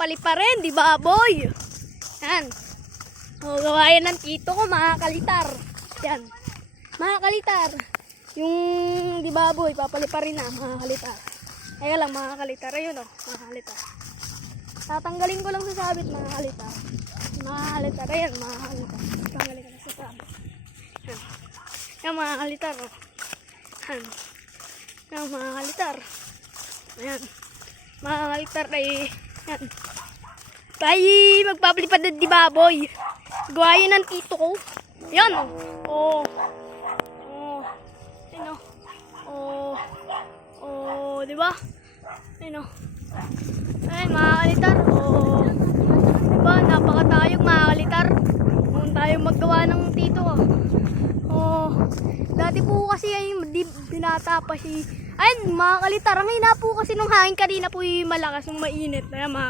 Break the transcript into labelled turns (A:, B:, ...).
A: papaliparin, di ba, boy? Yan. O, gawa yan ng tito ko, mga kalitar. Yan. Mga kalitar. Yung, di ba, boy, papaliparin na, mga kalitar. Kaya lang, mga kalitar. Ayun, o, mga kalitar. Tatanggalin ko lang sa sabit, mga kalitar. Mga kalitar, ayan, mga kalitar. Tanggalin ko lang sa sabit. Yan. Yan, mga kalitar, o. Yan. Yan, mga kalitar. Ayan. Mga kalitar ay, yan. Tayo magpapalipad na di baboy. Gawa yun ng tito ko. Yan, o. Oh. Oh. Ano? Oh. Oh, di ba? Ano? Ayun, mga kalitar. Oh. Di ba? Napakatayog, mga kalitar. Kung tayo maggawa ng tito ko. Oh. Dati po kasi ay binata pa si... Ayun, mga kalitar. Ang hina po kasi nung hangin kanina po yung malakas, yung mainit. Ayan, mga